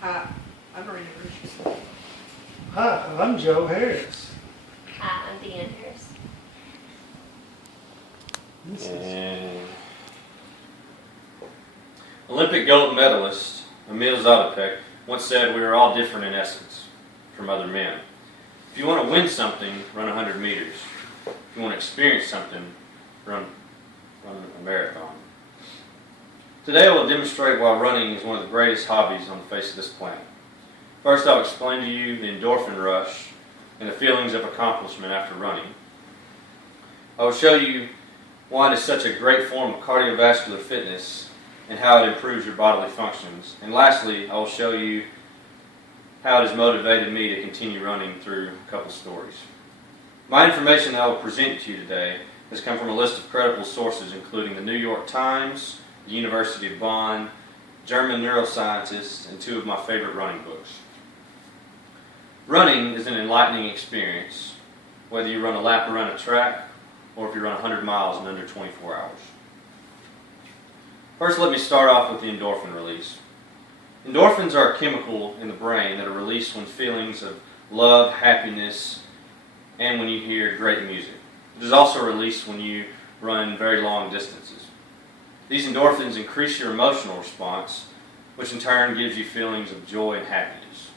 Hi, I'm Marina Richardson. Hi, I'm Joe Harris. Hi, I'm Deanne Harris. This is And Olympic gold medalist Emil Zatopek once said we are all different in essence from other men. If you want to win something, run 100 meters. If you want to experience something, run a marathon. Today I will demonstrate why running is one of the greatest hobbies on the face of this planet. First, I'll explain to you the endorphin rush and the feelings of accomplishment after running. I will show you why it is such a great form of cardiovascular fitness and how it improves your bodily functions. And lastly, I will show you how it has motivated me to continue running through a couple stories. My information that I will present to you today has come from a list of credible sources including the New York Times, the University of Bonn, German neuroscientists, and two of my favorite running books. Running is an enlightening experience, whether you run a lap around a track or if you run 100 miles in under 24 hours. First, let me start off with the endorphin release. Endorphins are a chemical in the brain that are released when feelings of love, happiness, and when you hear great music. It is also released when you run very long distances. These endorphins increase your emotional response, which in turn gives you feelings of joy and happiness.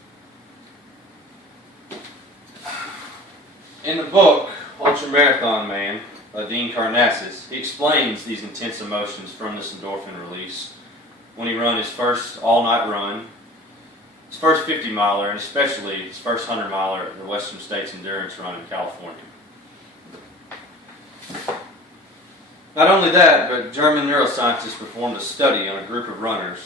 In the book, Ultramarathon Man, by Dean Karnazes, he explains these intense emotions from this endorphin release when he ran his first all-night run, his first 50-miler, and especially his first 100-miler at the Western States Endurance Run in California. Not only that, but German neuroscientists performed a study on a group of runners.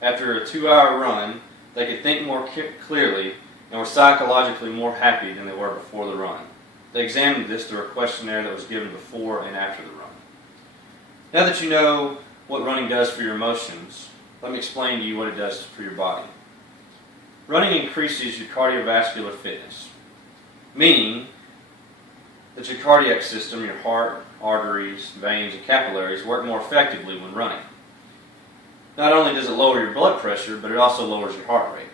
After a 2-hour run, they could think more clearly and were psychologically more happy than they were before the run. They examined this through a questionnaire that was given before and after the run. Now that you know what running does for your emotions, let me explain to you what it does for your body. Running increases your cardiovascular fitness, meaning that your cardiac system, your heart, arteries, veins, and capillaries work more effectively when running. Not only does it lower your blood pressure, but it also lowers your heart rate.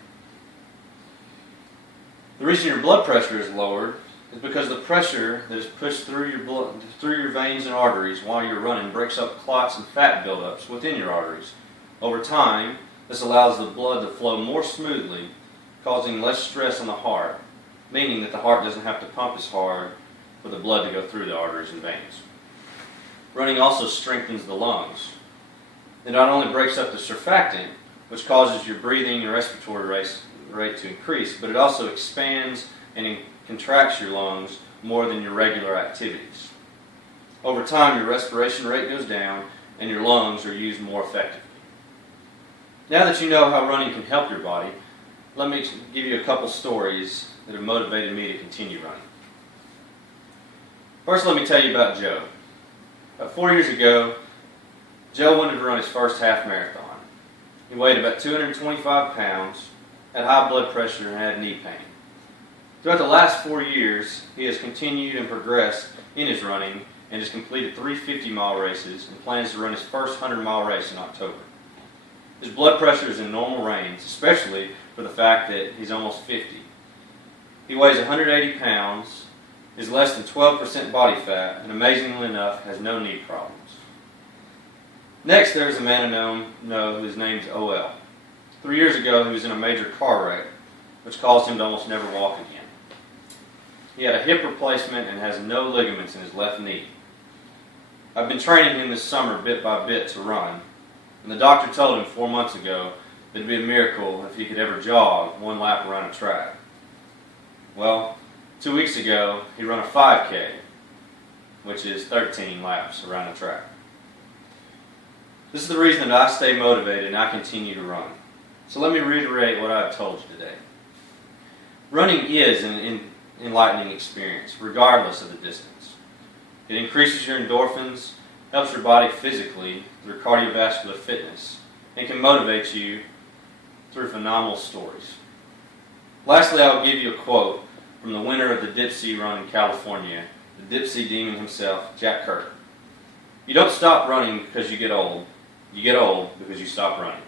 The reason your blood pressure is lowered is because the pressure that is pushed through your veins and arteries while you're running breaks up clots and fat buildups within your arteries. Over time, this allows the blood to flow more smoothly, causing less stress on the heart, meaning that the heart doesn't have to pump as hard for the blood to go through the arteries and veins. Running also strengthens the lungs. It not only breaks up the surfactant, which causes your breathing and respiratory rate to increase, but it also expands and contracts your lungs more than your regular activities. Over time, your respiration rate goes down and your lungs are used more effectively. Now that you know how running can help your body, let me give you a couple stories that have motivated me to continue running. First, let me tell you about Joe. About 4 years ago, Joe wanted to run his first half marathon. He weighed about 225 pounds, had high blood pressure, and had knee pain. Throughout the last 4 years, he has continued and progressed in his running and has completed 3 50-mile races and plans to run his first 100-mile race in October. His blood pressure is in normal range, especially for the fact that he's almost 50. He weighs 180 pounds, is less than 12% body fat, and amazingly enough, has no knee problems. Next, there is a man I know whose name's OL. 3 years ago, he was in a major car wreck, which caused him to almost never walk again. He had a hip replacement and has no ligaments in his left knee. I've been training him this summer bit by bit to run, and the doctor told him 4 months ago that it would be a miracle if he could ever jog 1 lap around a track. Well, 2 weeks ago, he ran a 5K, which is 13 laps around the track. This is the reason that I stay motivated and I continue to run. So let me reiterate what I've told you today. Running is an enlightening experience, regardless of the distance. It increases your endorphins, helps your body physically through cardiovascular fitness, and can motivate you through phenomenal stories. Lastly, I will give you a quote from the winner of the Dipsea Run in California, the Dipsea demon himself, Jack Kirk. You don't stop running because you get old. You get old because you stop running.